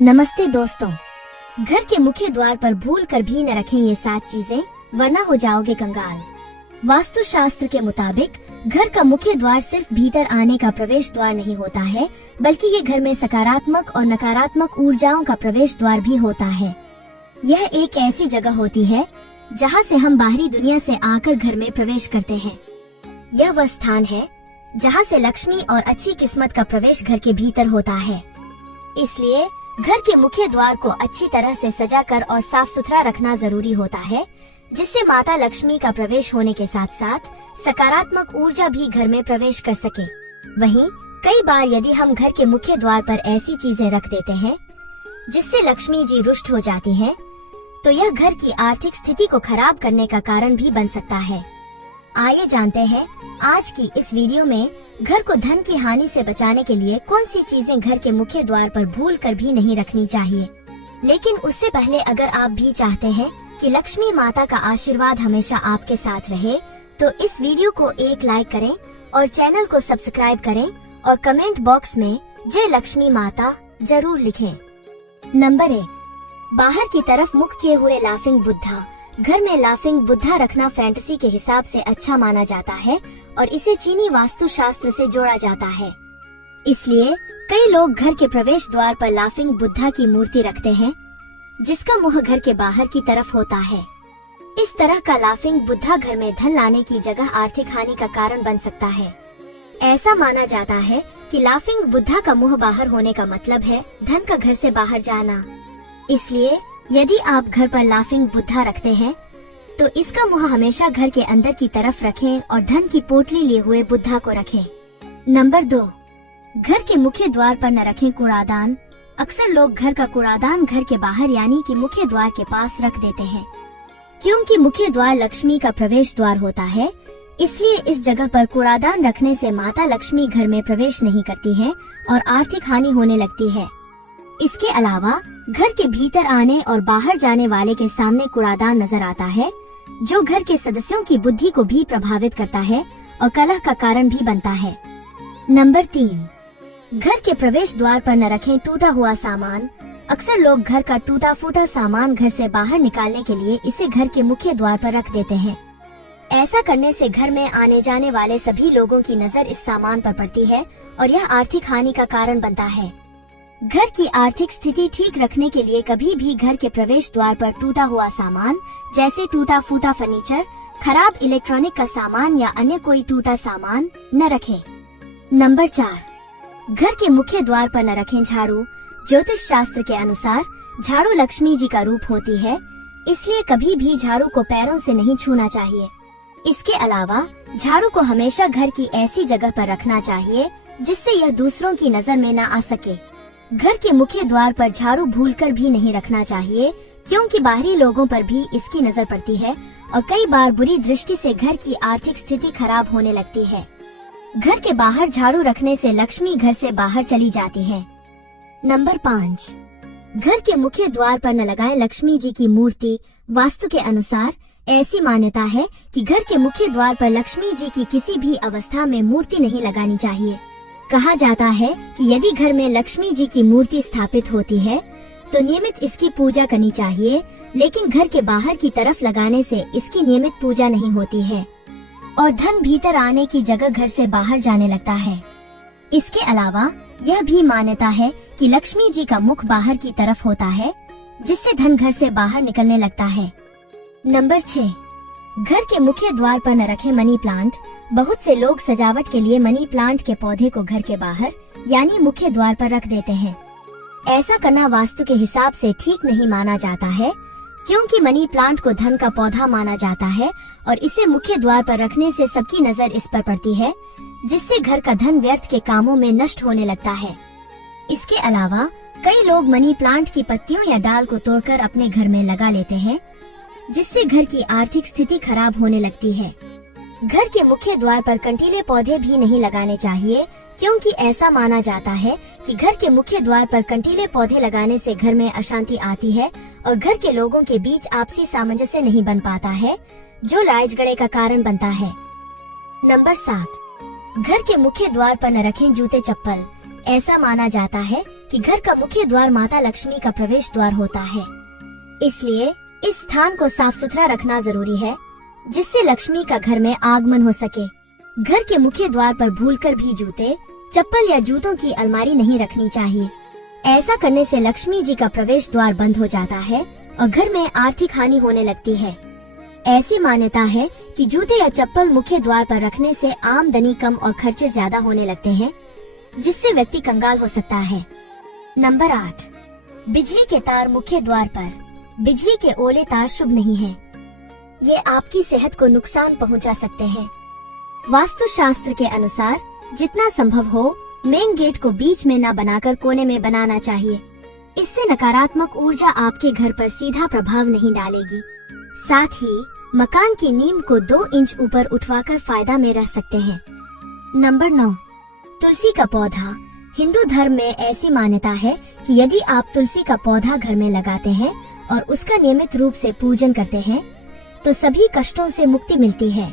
नमस्ते दोस्तों। घर के मुख्य द्वार पर भूल कर भी न रखें ये 7 चीजें, वरना हो जाओगे कंगाल। वास्तु शास्त्र के मुताबिक घर का मुख्य द्वार सिर्फ भीतर आने का प्रवेश द्वार नहीं होता है, बल्कि ये घर में सकारात्मक और नकारात्मक ऊर्जाओं का प्रवेश द्वार भी होता है। यह एक ऐसी जगह होती है जहाँ से हम बाहरी दुनिया से आकर घर में प्रवेश करते हैं। यह वह स्थान है जहाँ से लक्ष्मी और अच्छी किस्मत का प्रवेश घर के भीतर होता है। इसलिए घर के मुख्य द्वार को अच्छी तरह से सजाकर और साफ सुथरा रखना जरूरी होता है, जिससे माता लक्ष्मी का प्रवेश होने के साथ साथ सकारात्मक ऊर्जा भी घर में प्रवेश कर सके। वहीं कई बार यदि हम घर के मुख्य द्वार पर ऐसी चीजें रख देते हैं जिससे लक्ष्मी जी रुष्ट हो जाती हैं, तो यह घर की आर्थिक स्थिति को खराब करने का कारण भी बन सकता है। आइए जानते हैं आज की इस वीडियो में घर को धन की हानि से बचाने के लिए कौन सी चीजें घर के मुख्य द्वार पर भूल कर भी नहीं रखनी चाहिए। लेकिन उससे पहले अगर आप भी चाहते हैं कि लक्ष्मी माता का आशीर्वाद हमेशा आपके साथ रहे, तो इस वीडियो को एक लाइक करें और चैनल को सब्सक्राइब करें और कमेंट बॉक्स में जय लक्ष्मी माता जरूर लिखें। नंबर 1, बाहर की तरफ मुख किए हुए लाफिंग बुद्धा। घर में लाफिंग बुद्धा रखना फैंटेसी के हिसाब से अच्छा माना जाता है और इसे चीनी वास्तु शास्त्र से जोड़ा जाता है। इसलिए कई लोग घर के प्रवेश द्वार पर लाफिंग बुद्धा की मूर्ति रखते हैं, जिसका मुंह घर के बाहर की तरफ होता है। इस तरह का लाफिंग बुद्धा घर में धन लाने की जगह आर्थिक हानि का कारण बन सकता है। ऐसा माना जाता है कि लाफिंग बुद्धा का मुंह बाहर होने का मतलब है धन का घर से बाहर जाना। इसलिए यदि आप घर पर लाफिंग बुद्धा रखते हैं तो इसका मुंह हमेशा घर के अंदर की तरफ रखें और धन की पोटली लिए हुए बुद्धा को रखें। नंबर 2, घर के मुख्य द्वार पर न रखें कूड़ादान। अक्सर लोग घर का कूड़ादान घर के बाहर यानी कि मुख्य द्वार के पास रख देते हैं। क्योंकि मुख्य द्वार लक्ष्मी का प्रवेश द्वार होता है, इसलिए इस जगह पर कूड़ादान रखने से माता लक्ष्मी घर में प्रवेश नहीं करती है और आर्थिक हानि होने लगती है। इसके अलावा घर के भीतर आने और बाहर जाने वाले के सामने कूड़ादान नजर आता है, जो घर के सदस्यों की बुद्धि को भी प्रभावित करता है और कलह का कारण भी बनता है। नंबर 3, घर के प्रवेश द्वार पर न रखें टूटा हुआ सामान। अक्सर लोग घर का टूटा फूटा सामान घर से बाहर निकालने के लिए इसे घर के मुख्य द्वार पर रख देते हैं। ऐसा करने से घर में आने जाने वाले सभी लोगों की नजर इस सामान पर पड़ती है और यह आर्थिक हानि का कारण बनता है। घर की आर्थिक स्थिति ठीक रखने के लिए कभी भी घर के प्रवेश द्वार पर टूटा हुआ सामान जैसे टूटा फूटा फर्नीचर, खराब इलेक्ट्रॉनिक का सामान या अन्य कोई टूटा सामान न रखें। नंबर 4, घर के मुख्य द्वार पर न रखें झाड़ू। ज्योतिष शास्त्र के अनुसार झाड़ू लक्ष्मी जी का रूप होती है, इसलिए कभी भी झाड़ू को पैरों से नहीं छूना चाहिए। इसके अलावा झाड़ू को हमेशा घर की ऐसी जगह पर रखना चाहिए जिससे यह दूसरों की नजर में न आ सके। घर के मुख्य द्वार पर झाड़ू भूलकर भी नहीं रखना चाहिए, क्योंकि बाहरी लोगों पर भी इसकी नजर पड़ती है और कई बार बुरी दृष्टि से घर की आर्थिक स्थिति खराब होने लगती है। घर के बाहर झाड़ू रखने से लक्ष्मी घर से बाहर चली जाती है। नंबर 5, घर के मुख्य द्वार पर न लगाएं लक्ष्मी जी की मूर्ति। वास्तु के अनुसार ऐसी मान्यता है कि घर के मुख्य द्वार पर लक्ष्मी जी की किसी भी अवस्था में मूर्ति नहीं लगानी चाहिए। कहा जाता है कि यदि घर में लक्ष्मी जी की मूर्ति स्थापित होती है तो नियमित इसकी पूजा करनी चाहिए, लेकिन घर के बाहर की तरफ लगाने से इसकी नियमित पूजा नहीं होती है और धन भीतर आने की जगह घर से बाहर जाने लगता है। इसके अलावा यह भी मान्यता है कि लक्ष्मी जी का मुख बाहर की तरफ होता है, जिससे धन घर से बाहर निकलने लगता है। नंबर 6, घर के मुख्य द्वार पर न रखें मनी प्लांट। बहुत से लोग सजावट के लिए मनी प्लांट के पौधे को घर के बाहर यानी मुख्य द्वार पर रख देते हैं। ऐसा करना वास्तु के हिसाब से ठीक नहीं माना जाता है, क्योंकि मनी प्लांट को धन का पौधा माना जाता है और इसे मुख्य द्वार पर रखने से सबकी नजर इस पर पड़ती है, जिससे घर का धन व्यर्थ के कामों में नष्ट होने लगता है। इसके अलावा कई लोग मनी प्लांट की पत्तियों या डाल को तोड़कर अपने घर में लगा लेते हैं, जिससे घर की आर्थिक स्थिति खराब होने लगती है। घर के मुख्य द्वार पर कंटीले पौधे भी नहीं लगाने चाहिए, क्योंकि ऐसा माना जाता है कि घर के मुख्य द्वार पर कंटीले पौधे लगाने से घर में अशांति आती है और घर के लोगों के बीच आपसी सामंजस्य नहीं बन पाता है, जो लड़ाई झगड़े का कारण बनता है। नंबर 7, घर के मुख्य द्वार पर न रखें जूते चप्पल। ऐसा माना जाता है कि घर का मुख्य द्वार माता लक्ष्मी का प्रवेश द्वार होता है, इसलिए इस स्थान को साफ सुथरा रखना जरूरी है, जिससे लक्ष्मी का घर में आगमन हो सके। घर के मुख्य द्वार पर भूलकर भी जूते, चप्पल या जूतों की अलमारी नहीं रखनी चाहिए। ऐसा करने से लक्ष्मी जी का प्रवेश द्वार बंद हो जाता है और घर में आर्थिक हानि होने लगती है। ऐसी मान्यता है कि जूते या चप्पल मुख्य द्वार पर रखने से आमदनी कम और खर्चे ज्यादा होने लगते हैं, जिससे व्यक्ति कंगाल हो सकता है। नंबर 8, बिजली के तार मुख्य द्वार पर। बिजली के ओले तार शुभ नहीं है, ये आपकी सेहत को नुकसान पहुंचा सकते हैं। वास्तु शास्त्र के अनुसार जितना संभव हो मेन गेट को बीच में न बनाकर कोने में बनाना चाहिए। इससे नकारात्मक ऊर्जा आपके घर पर सीधा प्रभाव नहीं डालेगी। साथ ही मकान की नींव को 2 इंच ऊपर उठवाकर फायदा में रह सकते हैं। नंबर 9, तुलसी का पौधा। हिंदू धर्म में ऐसी मान्यता है कि यदि आप तुलसी का पौधा घर में लगाते हैं और उसका नियमित रूप से पूजन करते हैं तो सभी कष्टों से मुक्ति मिलती है।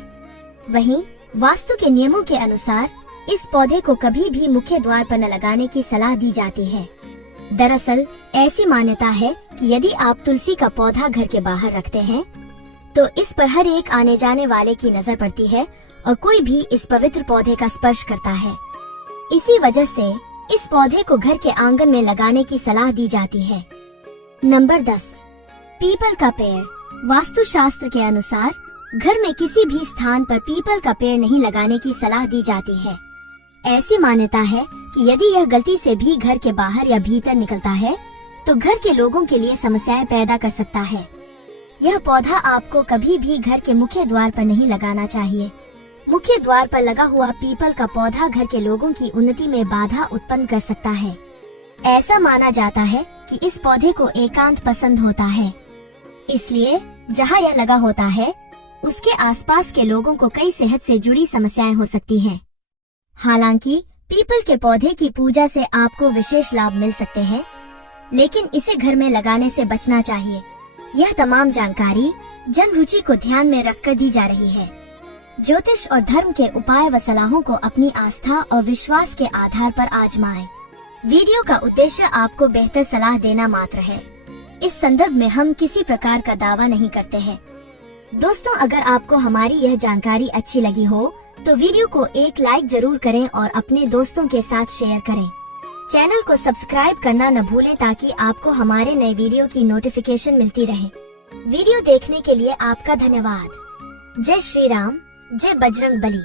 वहीं वास्तु के नियमों के अनुसार इस पौधे को कभी भी मुख्य द्वार पर न लगाने की सलाह दी जाती है। दरअसल ऐसी मान्यता है कि यदि आप तुलसी का पौधा घर के बाहर रखते हैं तो इस पर हर एक आने जाने वाले की नजर पड़ती है और कोई भी इस पवित्र पौधे का स्पर्श करता है। इसी वजह से इस पौधे को घर के आंगन में लगाने की सलाह दी जाती है। नंबर 10, पीपल का पेड़। वास्तु शास्त्र के अनुसार घर में किसी भी स्थान पर पीपल का पेड़ नहीं लगाने की सलाह दी जाती है। ऐसी मान्यता है कि यदि यह गलती से भी घर के बाहर या भीतर निकलता है तो घर के लोगों के लिए समस्याएं पैदा कर सकता है। यह पौधा आपको कभी भी घर के मुख्य द्वार पर नहीं लगाना चाहिए। मुख्य द्वार पर लगा हुआ पीपल का पौधा घर के लोगों की उन्नति में बाधा उत्पन्न कर सकता है। ऐसा माना जाता है कि इस पौधे को एकांत पसंद होता है, इसलिए जहाँ यह लगा होता है उसके आसपास के लोगों को कई सेहत से जुड़ी समस्याएं हो सकती हैं। हालांकि पीपल के पौधे की पूजा से आपको विशेष लाभ मिल सकते हैं, लेकिन इसे घर में लगाने से बचना चाहिए। यह तमाम जानकारी जन रुचि को ध्यान में रखकर दी जा रही है। ज्योतिष और धर्म के उपाय व सलाहों को अपनी आस्था और विश्वास के आधार पर आजमाएं। वीडियो का उद्देश्य आपको बेहतर सलाह देना मात्र है। इस संदर्भ में हम किसी प्रकार का दावा नहीं करते हैं। दोस्तों, अगर आपको हमारी यह जानकारी अच्छी लगी हो तो वीडियो को एक लाइक जरूर करें और अपने दोस्तों के साथ शेयर करें। चैनल को सब्सक्राइब करना न भूलें ताकि आपको हमारे नए वीडियो की नोटिफिकेशन मिलती रहे। वीडियो देखने के लिए आपका धन्यवाद। जय श्री राम, जय बजरंग बली।